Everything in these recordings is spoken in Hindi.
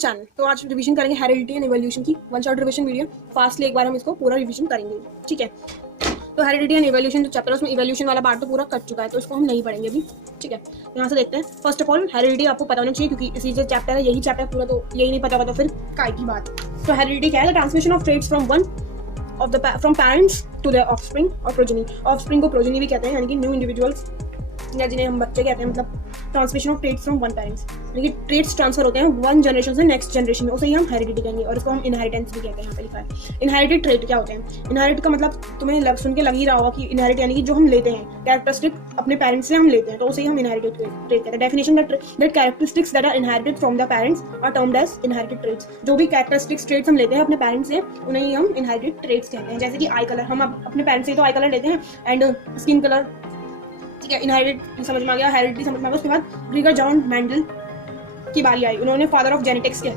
चैनल। तो आज रिवीजन करेंगे हेरिडिटी एंड इवोल्यूशन की, one shot revision video. Fastly एक बार हम इसको पूरा रिवीजन करेंगे, ठीक है। तो हेरिडिटी एंड इवोल्यूशन जो चैप्टर है उसमें इवोल्यूशन वाला पार्ट तो पूरा कट चुका है, तो इसको हम नहीं पढ़ेंगे अभी, ठीक है। यहाँ से देखते हैं। फर्स्ट ऑफ ऑल हेरिडिटी आपको पता होना चाहिए, क्योंकि इसी जो चैप्टर है यही चैप्टर पूरा, तो यही नहीं पता होगा तो फिर काय की बात। तो हेरिडिटी क्या है? The transmission of traits from parents to their offspring और प्रोजेनी। ऑफस्प्रिंग को प्रोजेनी भी कहते हैं, यानी कि न्यू इंडिविजुअल्स या जिन्हें हम बच्चे कहते हैं, मतलब transmission of traits from one parents, यानी कि ट्रेट्स ट्रांसफर होते हैं वन जनरेशन से नेक्स्ट जनरेशन में, उसे ही हम हेरिडिटी कहेंगे, और इसको हम इनहेरिटेंस भी कहते हैं। यहाँ पे लिखा है इनहेरिटेड ट्रेट क्या होते हैं। इनहेरिट का मतलब तुम्हें सुन के लग ही रहा होगा कि इनहेरिट यानी कि जो हम लेते हैं, कैरेक्टरिस्टिक अपने पेरेंट्स से हम लेते हैं, तो उसे ही हम इनहेरिटेड ट्रेट कहते हैं। Definition that characteristics that are inherited from the parents are termed as inherited traits. जो भी कैरेक्टरिस्टिक्स ट्रेट्स हम लेते हैं अपने पेरेंट्स से, उन्हें ही हम इनहेरिटेड ट्रेट्स कहते हैं। जैसे कि आई कलर, हम अपने पेरेंट्स से तो आई कलर लेते हैं, एंड स्किन कलर, ठीक है। इनहेरिटेड समझ में आ गया, हेरिडिटी समझ में आ गया। उसके बाद ग्रीगर जॉन मेंडल की बारी आई। उन्होंने फादर ऑफ जेनेटिक्स किया।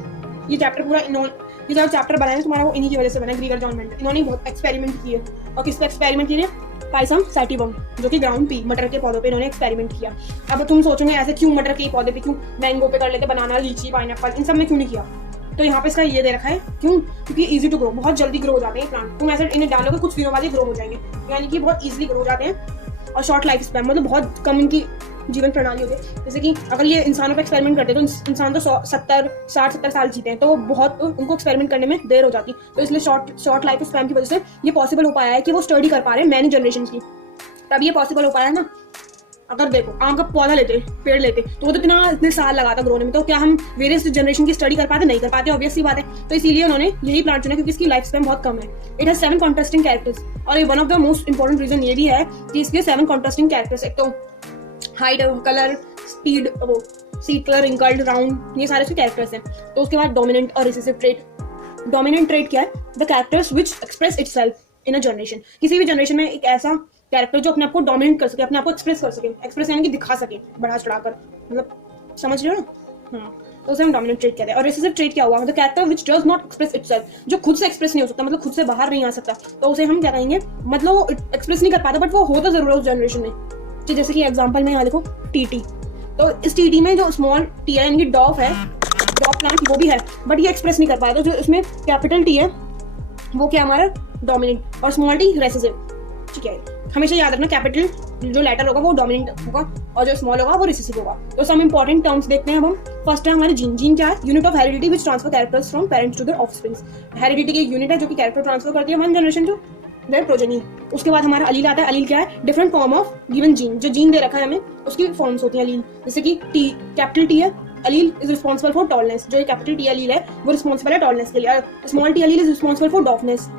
ये चैप्टर पूरा ये जो चैप्टर बनाया है तुम्हारा वो इन्हीं की वजह से बना है, ग्रीगर जॉन मेंडल। इन्होंने बहुत एक्सपेरिमेंट किए, और किस पे एक्सपेरिमेंट किए? पाइसम सैटिवम, जो कि ग्राउंड पी, मटर के पौधों पे इन्होंने एक्सपेरिमेंट किया। अब तुम सोचोगे ऐसे क्यों मटर के पौधे पे, क्यों मैंगो पे कर लेते, बनाना, लीची, पाइनएप्पल, इन सब में क्यों नहीं किया? तो यहाँ पे इसका ये दे रखा है, क्यों? क्योंकि इजी टू ग्रो, बहुत जल्दी ग्रो हो जाते हैं प्लांट। तुम ऐसे इन्हें डालोगे कुछ दिनों बाद ही ग्रो हो जाएंगे, यानी कि बहुत इजीली ग्रो हो जाते हैं, और शॉर्ट लाइफ स्पैन, मतलब बहुत कम इनकी जीवन प्रणाली होती है। जैसे कि अगर ये इंसानों पे एक्सपेरिमेंट करते हैं तो इंसान तो 60-70 साल जीते हैं, तो बहुत उनको एक्सपेरिमेंट करने में देर हो जाती है। तो इसलिए शॉर्ट लाइफ स्पैन की वजह से ये पॉसिबल हो पाया है कि वो स्टडी कर पा रहे हैं मैनी जनरेशन की, तब ये पॉसिबल हो पाया है ना। अगर देखो आम का पौधा लेते, पेड़ लेते, तो वो तो इतने साल लगाता ग्रोने में, तो क्या हम वेरियस जनरेशन की स्टडी कर पाते? नहीं कर पाते, ऑब्वियस सी बात है। तो इसीलिए उन्होंने यही प्लांट चुना, क्योंकि इसकी लाइफ स्पैन बहुत कम है। इट हैज 7 कॉन्ट्रास्टिंग कैरेक्टर्स, और ये one of the most important reason ये भी है कि इसके 7 कॉन्ट्रास्टिंग कैरेक्टर्स। एक तो हाइट, कलर, स्पीड, वो सीड कलर, रिंकल्ड, राउंड, ये सारे इसके कैरेक्टर्स हैं। तो उसके बाद डोमिनेंट और रिसेसिव ट्रेट। डोमिनेंट ट्रेट क्या है? The characters which express itself in a generation. किसी भी जनरेशन में एक ऐसा कैरेक्टर जो अपने आप को डोमिनेट कर सके, अपने आप को एक्सप्रेस कर सके, एक्सप्रेस यानी कि दिखा सके बढ़ा चढ़ाकर, मतलब समझ रहे हो ना? हाँ, तो उसे हम डोमिनेंट ट्रेट कहते हैं। और रिसेसिव ट्रेट क्या हुआ? The character which does not express itself, जो खुद से एक्सप्रेस नहीं हो सकता, मतलब खुद से बाहर नहीं आ सकता, तो उसे हम क्या कहेंगे? मतलब वो एक्सप्रेस नहीं कर पाता, बट वो होता जरूर है उस जनरेशन में। तो जैसे कि एग्जांपल में यहाँ देखो टीटी, तो इस टीटी में जो स्मॉल टी है, यानी कि डॉफ है, डॉफ प्लांट, वो भी है, बट ये एक्सप्रेस नहीं कर पाया। तो जो इसमें कैपिटल टी है वो क्या हमारा डोमिनेंट, और स्मॉल टी रेसेसिव, ठीक है। हमेशा याद रखना, कैपिटल जो लेटर होगा वो डोमिनेंट होगा, और जो स्मॉल होगा वो रिसेसिव होगा। तो सम इंपॉर्टेंट टर्म्स देखते हैं अब हम। फर्स्ट है हमारे जीन। जीन क्या है? Unit of heredity which transfer characters from parents to their offsprings. Heredity की यूनिट है जो कि कैरेक्टर ट्रांसफर करती है one generation to their progeny. उसके बाद हमारा अलील आता है। अलील क्या है? Different form of given gene, जो जीन दे रखा है हमें उसकी फॉर्म्स होती है अलील। जैसे कि टी, कैपिटल टी है, अलील इज रिस्पॉन्सिबल फॉर टॉलनेस, जो कैपिटल टी अलील है वो रिस्पॉन्सिबल है टॉलनेस के लिए, small T Aleel is responsible for डॉफनेस।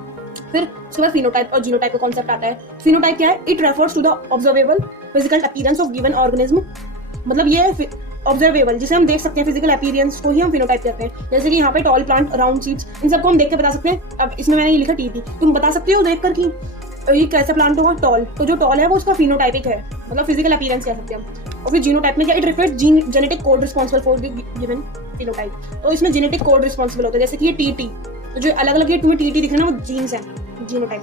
फिर उसके बाद फिनोटाइप और जीनोटाइप का कॉन्सेप्ट आता है। फिनोटाइप क्या है? It refers to the observable physical appearance of given organism, मतलब ये ऑब्जर्वेबल जिसे हम देख सकते हैं फिजिकल अपीयरेंस को ही हम फिनोटाइप कहते हैं। जैसे कि यहाँ पे टॉल प्लांट, राउंड सीड्स, इन सबको हम देख के बता सकते हैं। अब इसमें मैंने ये लिखा टी, तुम बता सकते हो देखकर कि ये कैसा प्लांट होगा? टॉल। तो जो टॉल है वो उसका फिनोटाइपिक है, मतलब फिजिकल अपीयरेंस कह सकते हैं हम। और फिर जीनोटाइप में क्या? It reflect genetic code responsible for the given phenotype. तो इसमें जेनेटिक कोड रिस्पॉन्सिबल होता है, जैसे कि ये टी, तो जो अलग अलग तुम्हें टी दिख रहा है ना, वो जीन्स है, जीनोटाइप।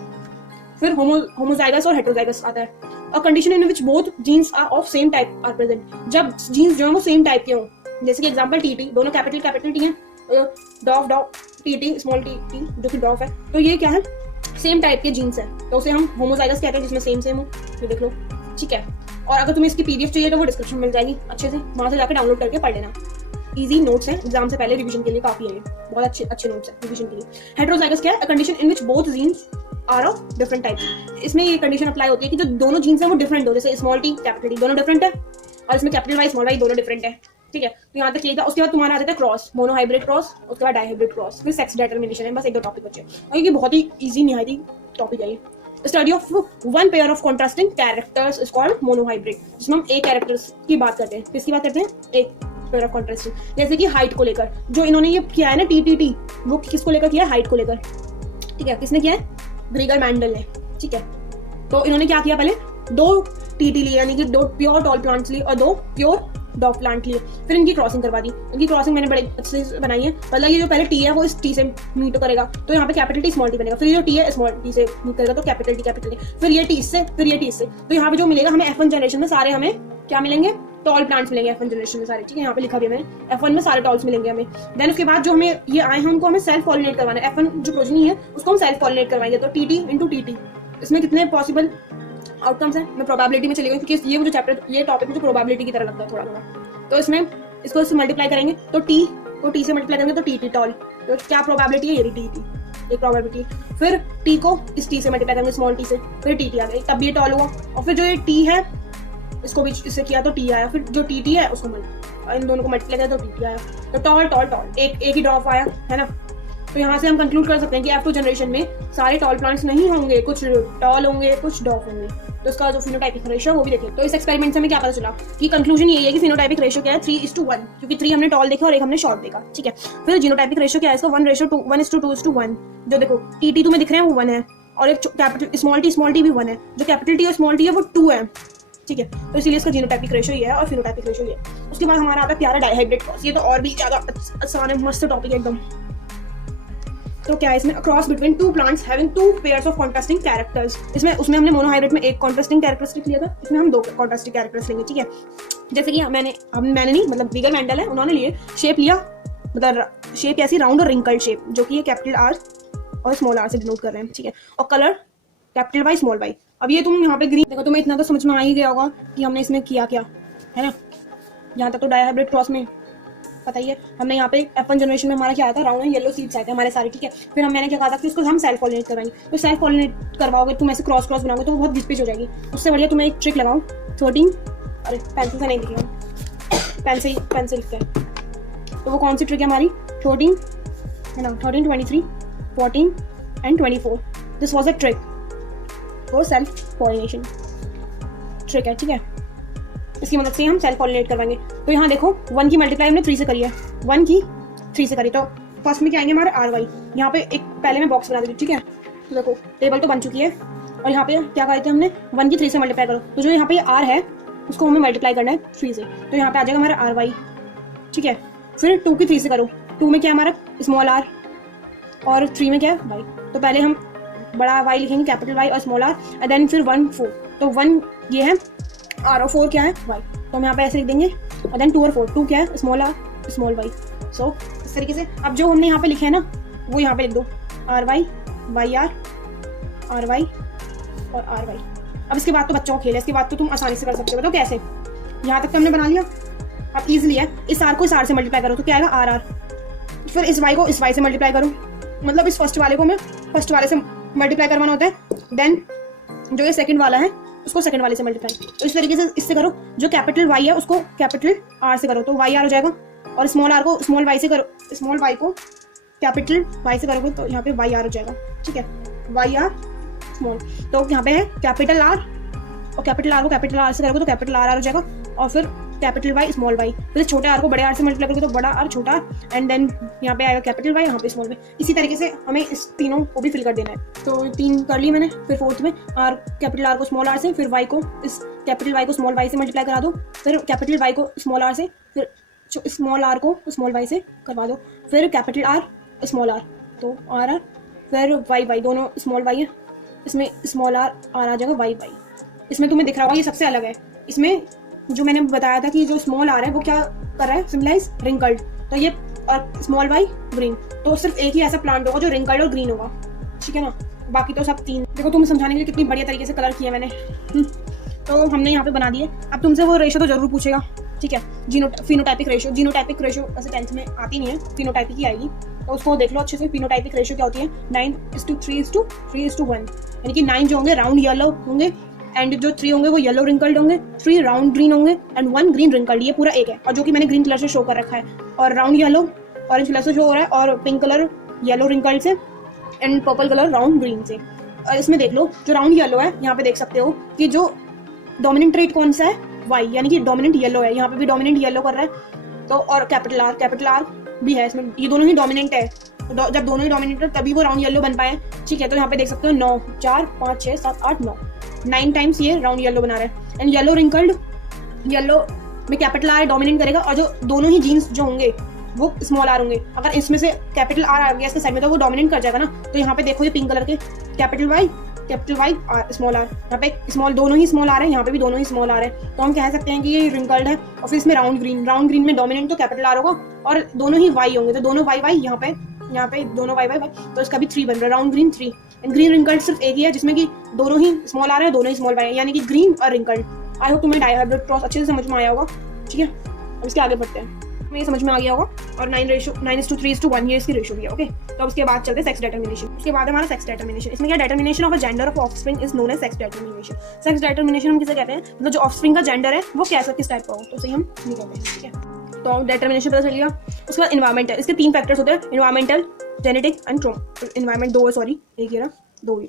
फिर होमोजाइगस और हेटेरोजाइगस आता है। A condition in which both genes are of same type are present, जब जीन्स जो है वो सेम टाइप के हों। जैसे कि एग्जांपल टी, दोनों कैपिटल टी है, डॉफ टी, स्मॉल टी जो कि डॉफ है, तो ये क्या है? सेम टाइप के जीन्स है, तो उसे हम होमोजाइगस कहते हैं, जिसमें सेम हो। ये देख लो, ठीक है। और अगर तुम्हें इसकी पीडीएफ चाहिए तो वो डिस्क्रिप्शन में मिल जाएगी, अच्छे से वहां से जाकर डाउनलोड करके पढ़ लेना। इजी नोट्स हैं, एग्जाम से पहले रिवीजन के लिए काफी है, बहुत अच्छे नोट्स हैं रिवीजन के लिए। हेटेरोजाइगस क्या है? A condition in which both genes are of different type. इसमें ये कंडीशन अप्लाई होती है कि जो दोनों जीन्स हैं वो डिफरेंट हो, जैसे स्मॉल टी, कैपिटल टी दोनों डिफरेंट है, और इसमें कैपिटल वाई, स्मॉल वाई दोनों डिफरेंट है, ठीक है। तो यहाँ तक था। उसके बाद तुम्हारा आ जाता है क्रॉस, मोनोहाइब्रिड क्रॉस, उसके बाद डाइहाइब्रिड क्रॉस, फिर सेक्स डिटरमिनेशन है। बस एक दो टॉपिक बचे, और ये बहुत ही इजी निहायती टॉपिक है ये। Study of one pair of contrasting characters is called monohybrid, जिसमें हम एक कैरेक्टर्स की बात करते हैं। किसकी बात करते हैं? एक पेयर ऑफ कॉन्ट्रास्टिंग। जैसे कि हाइट को लेकर जो इन्होंने ये किया है ना, टी, वो किसको लेकर किया है? हाइट को लेकर, ठीक है। किसने किया है? ग्रीगर मैंडल ने, ठीक है। तो इन्होंने क्या किया? पहले 2 टी लिए, यानी कि 2 प्योर टॉल प्लांट्स लिए और 2 प्योर डॉग प्लांट लिए, फिर इनकी क्रॉसिंग करवा दी। इनकी क्रॉसिंग मैंने बड़े अच्छे से बनाई है। मतलब ये जो पहले टी है वो इस टी से मीट करेगा, तो यहाँ पे कैपिटल टी स्मॉल टी बनेगा, फिर ये जो टी है स्मॉल टी से मीट करेगा तो कैपिटल टी, फिर ये टी इससे, फिर ये टी इससे। तो यहाँ पे जो मिलेगा हमें F1 जनरेशन में सारे हमें क्या मिलेंगे? टॉल प्लांट्स मिलेंगे F1 जनरेशन में सारे, ठीक है, यहाँ पे लिखा भी है मैंने, F1 में सारे टॉल्स मिलेंगे हमें। देन उसके बाद जो हमें ये आए हैं उनको हमें सेल्फ पॉलिनेट करवाना है, F1 जो प्रोजेनी है उसको हम सेल्फ पॉलिनेट करवाएंगे। तो TT इंटू TT, इसमें कितने पॉसिबल आउटकम्स हैं, मैं प्रोबेबिलिटी में चली गई क्योंकि ये मुझे चैप्टर, ये टॉपिक मुझे प्रोबेबिलिटी की तरह लगता है थोड़ा थोड़ा। तो इसमें इसको इससे मल्टीप्लाई करेंगे तो T को T से मल्टीप्लाई करेंगे तो TT टॉल, तो क्या प्रोबेबिलिटी है, ये TT एक प्रोबेबिलिटी। फिर T को इस T से मल्टीप्लाई करेंगे स्मॉल t से, फिर TT आ गई, तब ये टॉल हुआ। और फिर जो ये T है इसको भी इससे किया तो T आया, फिर जो TT है उसको इन दोनों को मल्टीप्लाई किया तो TT आया। तो टॉल टॉल टॉल एक ही ड्रॉप आया है ना। तो यहाँ से हम कंक्लूड कर सकते हैं कि F2 जनरेशन में सारे टॉल प्लांट्स नहीं होंगे, कुछ टॉल होंगे, कुछ डॉफ होंगे। तो इसका जो फिनोटाइपिक रेशियो वो भी देखें। तो इस एक्सपेरिमेंट से हमें क्या पता चला कि कंक्लूजन यही है कि फिनोटाइपिक रेशियो क्या है 3:1, क्योंकि 3 हमने टॉल देखा और 1 हमने शॉर्ट देखा, ठीक है। फिर जीनोटाइपिक रेशियो क्या है इसका 1:2:1, जो देखो TT तुम्हें दिख रहे हैं वो 1 है, और एक कैपिटल स्मॉल t भी 1 है, जो कैपिटल T और स्मॉल t है वो 2 है, ठीक है। तो इसीलिए इसका जीनोटाइपिक रेशियो ये है और फिनोटाइपिक रेशियो ये है। उसके बाद हमारा आता है प्यारा डाइहाइब्रिड क्रॉस, ये तो और भी ज्यादा आसान है, मस्त टॉपिक है एकदम। तो क्या है इसमें, cross between two plants having two pairs of contrasting characters. इसमें उसमें हमने मोनोहाइब्रिड में एक कॉन्ट्रास्टिंग कैरेक्टरिस्टिक लिया था, इसमें हम 2 कॉन्ट्रास्टिंग कैरेक्टर्स लेंगे, ठीक है। जैसे कि मैंने नहीं मतलब वीगर मेंडल है, उन्होंने लिए शेप लिया, मतलब शेप कैसी, राउंड और रिंकल्ड शेप, जो कि ये कैपिटल R और स्मॉल r से डिनोट कर रहे हैं, ठीक है। और colour capital Y small y। अब ये तुम यहाँ पे ग्रीन देखो, तुम्हें इतना तो समझ में आ ही गया होगा कि हमने इसमें किया क्या है ना। यहाँ तक तो डाइहाइब्रिड क्रॉस में पता ही है। हमने यहाँ पे F1 जनरेशन में हमारा क्या आया था, राउंड एंड येलो सीड्स आए थे हमारे सारे, ठीक है। फिर मैंने क्या कहा था कि उसको हम सेल्फ पॉलिनेट करवाएंगे। तो सेल्फ पॉलिनेट करवाओगे तुम ऐसे क्रॉस बनाओगे तो वो बहुत घिसपिच हो जाएगी। उससे बढ़िया तुम्हें एक ट्रिक लगाओ 13, अरे पेंसिल से नहीं दिखेगा, पेंसिल लिखते हैं। तो वो कौन सी ट्रिक है हमारी 13 है ना, 13, 23, 14 and 24। This was a trick for self pollination, trick है, ठीक है। इसकी मदद से हम सेल्फ पॉलिनेट करवाएंगे। तो यहाँ देखो 1 की मल्टीप्लाई हमने 3 से करी है, 1 की 3 से करी, तो फर्स्ट में क्या आएंगे हमारे RY। यहाँ पे एक पहले मैं बॉक्स बना दी, ठीक है। तो देखो टेबल तो बन चुकी है, और यहाँ पे क्या करे थे हमने 1 की 3 से मल्टीप्लाई करो, तो जो यहाँ पे R है उसको हमें मल्टीप्लाई करना है 3 से, तो यहाँ पे आ जाएगा हमारा RY, ठीक है। फिर 2 की 3 से करो, 2 में क्या हमारा स्मॉल r और 3 में क्या है y। तो पहले हम बड़ा Y लिखेंगे कैपिटल Y और स्मॉल r, एंड देन फिर 1 4, तो 1 ये है R और 4 क्या है y, तो हम यहाँ पे ऐसे लिख देंगे, और देन 2 और 4, 2 क्या है स्मॉल r स्मॉल y। सो इस तरीके से अब जो हमने यहाँ पे लिखे है ना वो यहाँ पे लिख दो RY YR RY और RY। अब इसके बाद तो बच्चों को खेल है, इसके बाद तो तुम आसानी से कर सकते हो। तो कैसे, यहाँ तक तो हमने बना लिया। अब इजीली है, इस R को इस R से मल्टीप्लाई करो तो क्या आएगा RR, फिर इस Y को इस Y से मल्टीप्लाई करो, मतलब इस फर्स्ट वाले को हमें फर्स्ट वाले से मल्टीप्लाई करवाना होता है, देन जो ये सेकंड वाला है उसको सेकंड वाले से मल्टीप्लाई। तो इस तरीके से इससे करो, जो कैपिटल Y है उसको कैपिटल R से करो तो YR हो जाएगा, और स्मॉल r को स्मॉल y से करो, स्मॉल y को कैपिटल y से करोगे तो यहाँ पे YR हो जाएगा, ठीक है, YR स्मॉल। तो यहाँ पे है कैपिटल R, और कैपिटल R को कैपिटल R से करोगे तो कैपिटल RR हो जाएगा, और फिर कैपिटल Y स्मॉल y, फिर छोटे r को बड़े R से मल्टीप्लाई करोगे तो बड़ा R छोटा r, एंड देन यहाँ पे आएगा कैपिटल Y, यहाँ पे स्मॉल y। इसी तरीके से हमें इस तीनों को भी फिल कर देना है। तो 3 कर ली मैंने, फिर फोर्थ में r कैपिटल R को स्मॉल r से, फिर y को इस कैपिटल Y को स्मॉल y से मल्टीप्लाई करा दो, फिर कैपिटल Y को स्मॉल r से, फिर स्मॉल r को स्मॉल y से करवा दो, फिर कैपिटल R स्मॉल r, तो RR, फिर y दोनों स्मॉल y है, इसमें स्मॉल r आ जाएगा y। इसमें तुम्हें दिख रहा होगा ये सबसे अलग है। इसमें जो मैंने बताया था कि जो स्मॉल r है वो क्या कर रहा है, सिम्बलाइज रिंकल्ड, तो ये और स्मॉल y ग्रीन, तो सिर्फ एक ही ऐसा प्लांट होगा जो रिंकल्ड और ग्रीन होगा, ठीक है ना। बाकी तो सब 3। देखो तुम्हें समझाने के लिए कितनी बढ़िया तरीके से कलर किया मैंने। तो हमने यहाँ पे बना दिए। अब तुमसे वो रेशो तो जरूर पूछेगा, ठीक है, फिनोटाइपिक रेशो। जीनोटाइपिक रेशो वैसे 10th में आती नहीं है, फिनोटाइपिक ही आएगी, तो उसको देख लो अच्छे से। फिनोटाइपिक रेशो क्या होती है, 9:3:3:1, यानी कि 9 जो होंगे राउंड येलो होंगे, एंड जो 3 होंगे वो येलो रिंकल्ड होंगे, 3 राउंड ग्रीन होंगे, एंड 1 ग्रीन रिंकल्ड। ये पूरा एक है, और जो कि मैंने ग्रीन कलर से शो कर रखा है, और राउंड येलो ऑरेंज कलर से शो हो रहा है, और पिंक कलर येलो रिंकल्ड से, and purple colour round green से। और इसमें देख लो जो राउंड येलो है, यहाँ पे देख सकते हो कि जो डोमिनेंट ट्रेट कौन सा है, वाई, यानी कि डोमिनेंट येलो है, यहाँ पे भी डोमिनेंट येलो कर रहा है। तो और कैपिटल आर भी है इसमें, ये दोनों ही डोमिनेंट है। तो जब दोनों ही डोमिनेंट है तभी वो राउंड येलो बन पाए, ठीक है। तो यहाँ पे देख सकते हो 9, 4, 5, 6, 7, 8, 9 टाइम्स ये राउंड येलो बना रहा है। एंड येलो रिंकल्ड, येलो में कैपिटल आर डोमिनेट करेगा, और जो दोनों ही जीन्स जो होंगे वो स्मॉल आर होंगे। अगर इसमें से कैपिटल आर आ गया इसके साइड में तो वो डोमिनेट कर जाएगा ना। तो यहाँ पे देखो ये पिंक कलर के कैपिटल वाई कैपिटल वाई और स्मॉल आर, यहाँ पे स्मॉल दोनों ही स्मॉल आ रहे हैं, यहाँ पे भी दोनों ही स्मॉल आ रहे हैं, तो हम कह सकते हैं कि ये रिंकल्ड है। और फिर इसमें राउंड ग्रीन में डोमिनेंट तो कैपिटल आर होगा और दोनों ही वाई होंगे, तो दोनों वाई वाई यहाँ पे दोनों वाई वाई, तो इसका भी 3 बन रहा है, राउंड ग्रीन 3। ग्रीन रिंकल्ड सिर्फ एक ही है जिसमें कि दोनों ही स्मॉल आ रहे हैं, दोनों ही स्मॉल वाई है, यानी कि ग्रीन और रिंकल्ड। आई होप तुम्हें डायहाइब्रिड क्रॉस अच्छे से समझ में आया होगा, ठीक है। अब इसके आगे बढ़ते हैं, तुम्हें ये समझ में आ गया होगा, और 9:3:1 ये इसकी रेशो भी है, ओके। तो अब उसके बाद चलते हैं सेक्स डिटर्मिनेशन। उसके बाद हमारा सेक्स डिटर्मिनेशन, इसमें क्या determination of a gender of offspring is known as sex determination. Sex determination हम किसे कहते हैं, मतलब जो ऑफस्प्रिंग का जेंडर है वो कैसा किस टाइप का हो, तो सही हम नहीं कहते हैं, ठीक है। तो डिटर्मिनेशन पता चल गया। उसके बाद इन्वायरमेंटल, इसके 3 फैक्टर्स होते हैं, इन्वायरमेंटल, जेनेटिक एंड इन्वायरमेंट 2 है, सॉरी एक ही ना 2 ही।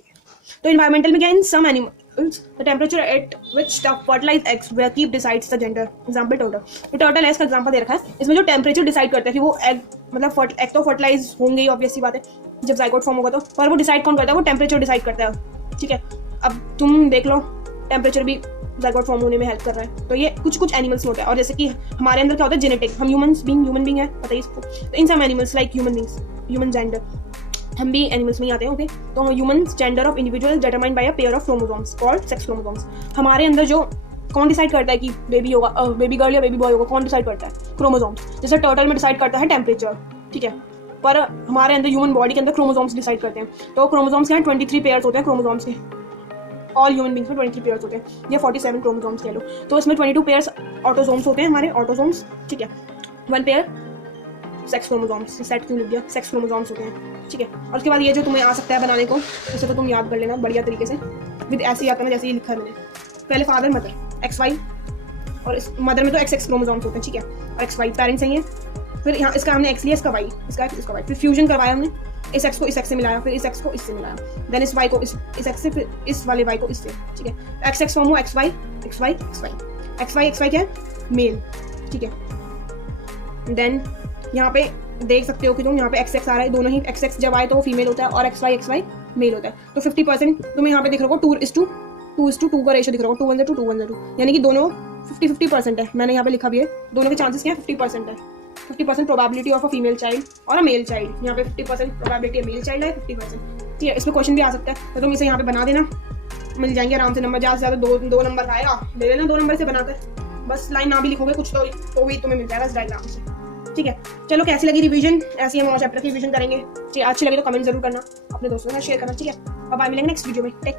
तो इन्वायरमेंटल में क्या, in some animals the temperature at which the fertilised eggs were keep decides the gender. Example turtle, तो टर्टल है, इसका एग्जांपल दे रखा है। इसमें जो टेम्परेचर डिसाइड करता है कि वो एग मतलब एग तो फर्टिलाइज होंगे ही, ऑब्वियस सी बात है, जब जाइगोट फॉर्म होगा तो, पर वो डिसाइड कौन करता है, वो टेम्परेचर डिसाइड करता है, ठीक है। अब तुम देख लो, टेम्परेचर भी जाइगोट फॉर्म होने में हेल्प कर रहा है। तो ये कुछ एनिमल्स में होता है, और जैसे कि हमारे अंदर क्या होता है, जेनेटिक, हम ह्यूमन बींग है, बताइए इसको। तो in some animals like human gender, हम भी एनिमल्स में ही आते हैं, ओके। तो human gender of individual determined by a pair of chromosomes called sex chromosomes. हमारे अंदर जो कौन डिसाइड करता है कि बेबी होगा, बेबी गर्ल या बेबी बॉय होगा, कौन डिसाइड करता है, क्रोमोसोम्स। जैसे टर्टल में डिसाइड करता है टेम्परेचर, ठीक है, पर हमारे अंदर ह्यूमन बॉडी के अंदर क्रोमोसोम्स डिसाइड करते हैं। तो क्रोमोसोम्स के 23 पेयर्स होते हैं क्रोमोसोम्स के, ऑल ह्यूमन बींग्स में 23 पेयर्स होते हैं, या 47 क्रोमोसोम्स कह लो। तो इसमें 22 पेयर्स ऑटोसोम्स होते हैं, हमारे ऑटोसोम्स, ठीक है। 1 पेयर सेक्स क्रोमोसोम्स, सेट क्यों लिख दिया, सेक्स क्रोमोसोम्स होते हैं, ठीक है। और उसके बाद ये जो तुम्हें आ सकता है बनाने को, इसे तो तुम याद कर लेना बढ़िया तरीके से, विद ऐसे याद करना जैसे ये लिखा है मैंने। पहले फादर मदर XY, और इस मदर में तो XX क्रोमोसोम्स होते हैं, ठीक है, और XY पेरेंट्स हैं ये। फिर यहाँ इसका हमने X लिया, इसका Y, इसका Y, फिर फ्यूजन करवाया हमने, इस X को इस X से मिलाया, फिर इस X को इससे मिलाया, देन इस Y को इस X से, फिर इस वाले Y को इससे, ठीक है। XX फॉर्म हुआ XY क्या है, मेल, ठीक है। देन यहाँ पे देख सकते हो कि तुम यहाँ पे XX आ रहा है, दोनों ही XX जब आए तो वो फीमेल होता है, और XY मेल होता है। तो 50% तुम्हें यहाँ पे दिख रहा होगा, 2:2 का रेशो दिख रहा होगा, 2:2, यानी कि दोनों 50-50% है। मैंने यहाँ पे लिखा भी है, दोनों के चांसेस क्या है, 50% है। 50% probability of a female child और अ मेल चाइल्ड, यहाँ पे 50% प्रोबेबिलिटी है मेल चाइल्ड है, 50%, ठीक है। इसमें क्वेश्चन भी आ सकता है, तो तुम इसे यहाँ पे बना देना, मिल जाएंगे आराम से नंबर, ज़्यादा से ज़्यादा 2 नंबर आएगा, ले लेना 2 नंबर से बनाकर, बस लाइन ना भी लिखोगे कुछ तो भी तुम्हें मिल जाएगा इस डायग्राम से, ठीक है। चलो कैसी लगी रिवीजन, ऐसे हम और चैप्टर की रिवीजन करेंगे, ठीक है। अच्छी लगी तो कमेंट जरूर करना, अपने दोस्तों के साथ शेयर करना, ठीक है। अब मिलेंगे नेक्स्ट वीडियो में, टेक।